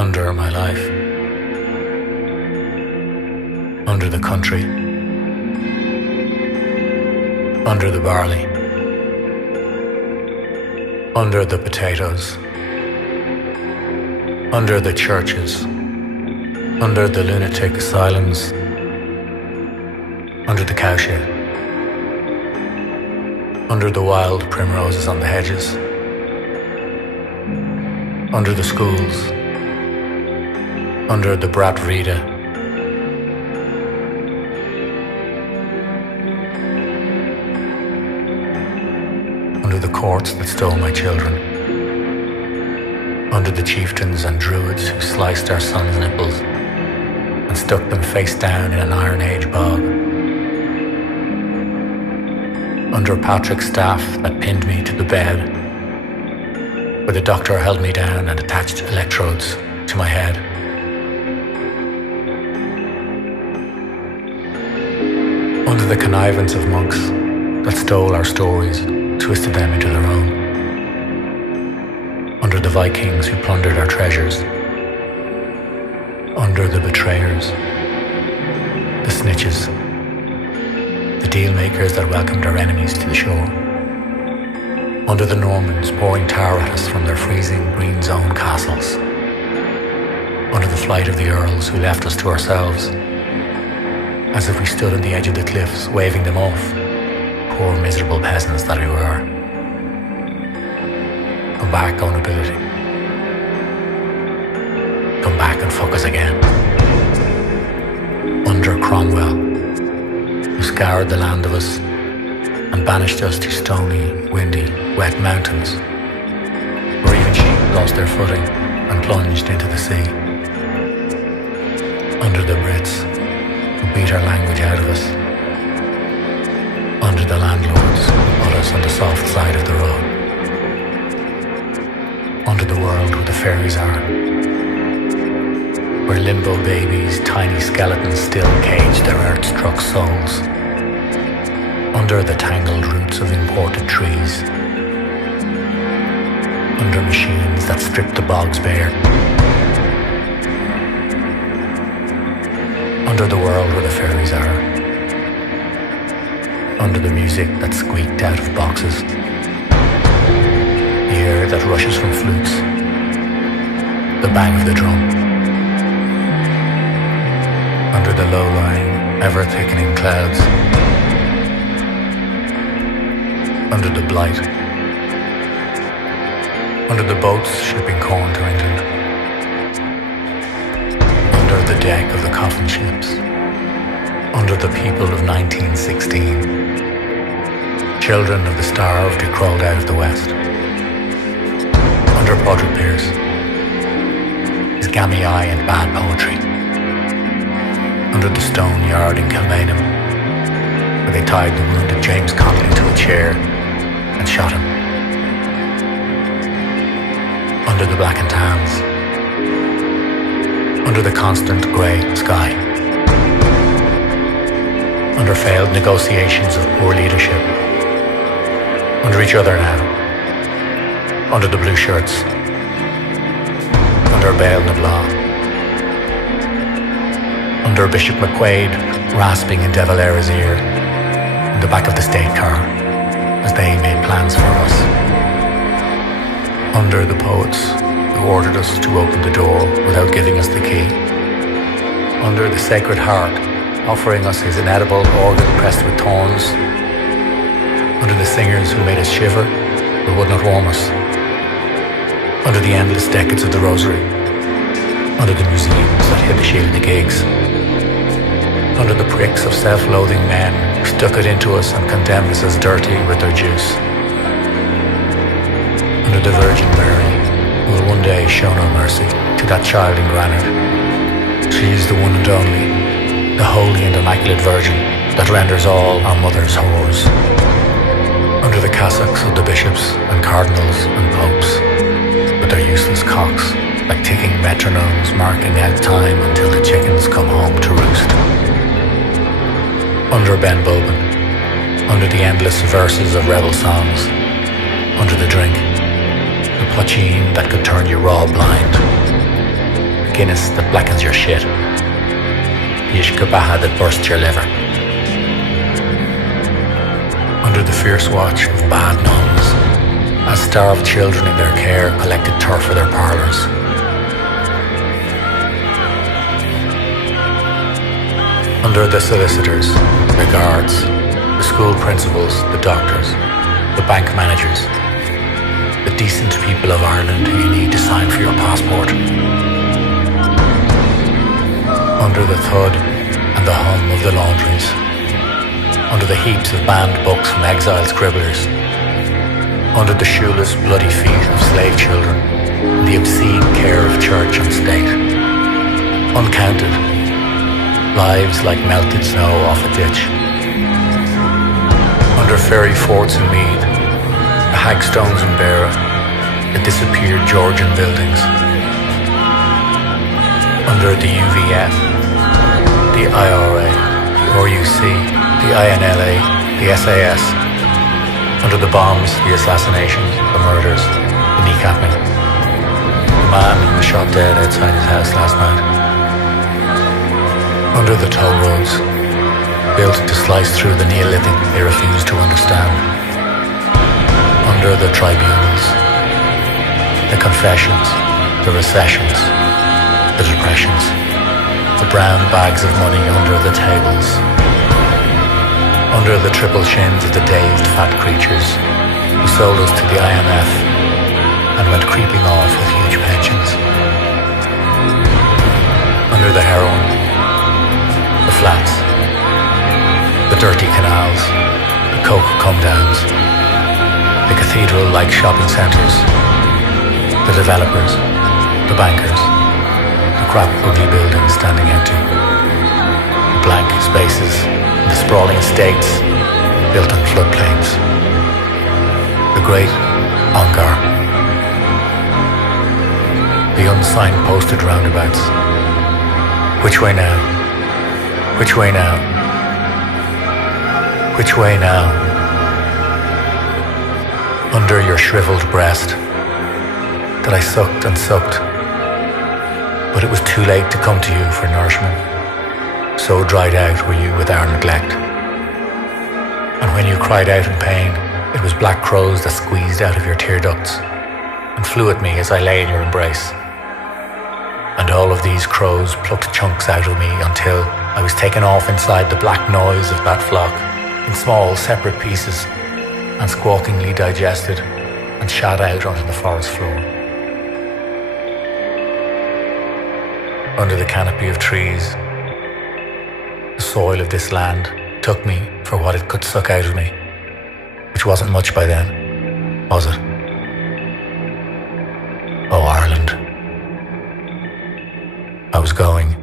under my life, under the country, under the barley, under the potatoes, under the churches, under the lunatic asylums, under the cowshed, under the wild primroses on the hedges, under the schools, under the brat Rita, under the courts that stole my children, under the chieftains and druids who sliced our sons' nipples and stuck them face down in an Iron Age bog, under Patrick's staff that pinned me to the bed, where the doctor held me down and attached electrodes to my head. Under the connivance of monks that stole our stories, twisted them into their own. Under the Vikings who plundered our treasures. Under the betrayers, the snitches, the deal makers that welcomed our enemies to the shore. Under the Normans pouring tar at us from their freezing green zone castles. Under the flight of the earls who left us to ourselves, as if we stood on the edge of the cliffs waving them off, poor miserable peasants that we were. Come back, own ability. Come back and fuck us again. Under Cromwell, who scoured the land of us and banished us to stony, windy, wet mountains, where even sheep lost their footing and plunged into the sea. Under the Brits, who beat our language out of us. Under the landlords who put us on the soft side of the road. Under the world where the fairies are, where limbo babies, tiny skeletons still cage their earth-struck souls. Under the tangled roots of imported trees. Under machines that strip the bogs bare. Under the world where the fairies are. Under the music that squeaked out of boxes. The air that rushes from flutes. The bang of the drum. Under the low-lying, ever-thickening clouds. Under the blight. Under the boats shipping corn to England. Under the deck of the coffin ships. Under the people of 1916. Children of the starved who crawled out of the West. Under Padraig Pearse. His gammy eye and bad poetry. Under the stone yard in Kilmainham, where they tied the wounded James Connolly to a chair and shot him. Under the blackened towns. Under the constant grey sky. Under failed negotiations of poor leadership. Under each other now. Under the blue shirts. Under Bail na Blah. Under Bishop McQuaid rasping in De Valera's ear in the back of the state car as they made plans for us. Under the poets who ordered us to open the door without giving us the key. Under the Sacred Heart offering us his inedible organ pressed with thorns. Under the singers who made us shiver but would not warm us. Under the endless decades of the Rosary. Under the museums that hid the shield of the gigs. Under the pricks of self-loathing men who stuck it into us and condemned us as dirty with their juice. Under the Virgin Mary, who will one day show no mercy to that child in granite. She is the one and only, the holy and immaculate Virgin that renders all our mothers whores. Under the cassocks of the bishops and cardinals and popes, with their useless cocks, like ticking metronomes marking out time until the chickens come home to roost. Under Ben Bulben, under the endless verses of rebel songs, under the drink, the poitín that could turn you raw blind, Guinness that blackens your shit. The Ishkabaha that bursts your liver. Under the fierce watch of bad nuns, as starved children in their care collected turf for their parlours. Under the solicitors, the guards, the school principals, the doctors, the bank managers, the decent people of Ireland who you need to sign for your passport. Under the thud and the hum of the laundries. Under the heaps of banned books from exiled scribblers. Under the shoeless, bloody feet of slave children, and the obscene care of church and state. Uncounted, lives like melted snow off a ditch. Under fairy forts in Meath, the hagstones in Beara, the disappeared Georgian buildings. Under the UVF, the IRA, the RUC, the INLA, the SAS. Under the bombs, the assassinations, the murders, the kneecapping. The man who was shot dead outside his house last night. Under the toll roads, built to slice through the Neolithic they refuse to understand. Under the tribunals, the confessions, the recessions, the depressions, the brown bags of money under the tables. Under the triple chins of the dazed fat creatures who sold us to the IMF and went creeping off with huge pensions. Under the heroin, the flats, the dirty canals, the coke come-downs, the cathedral-like shopping centres, the developers, the bankers, the crap ugly buildings standing empty, the blank spaces, the sprawling estates built on floodplains, the great Ongar, the unsignposted roundabouts. Which way now? Which way now? Which way now? Under your shriveled breast that I sucked and sucked, but it was too late to come to you for nourishment. So dried out were you with our neglect. And when you cried out in pain, it was black crows that squeezed out of your tear ducts and flew at me as I lay in your embrace. And all of these crows plucked chunks out of me until I was taken off inside the black noise of that flock in small separate pieces and squawkingly digested and shot out onto the forest floor. Under the canopy of trees, the soil of this land took me for what it could suck out of me, which wasn't much by then, was it? Oh, Ireland. I was going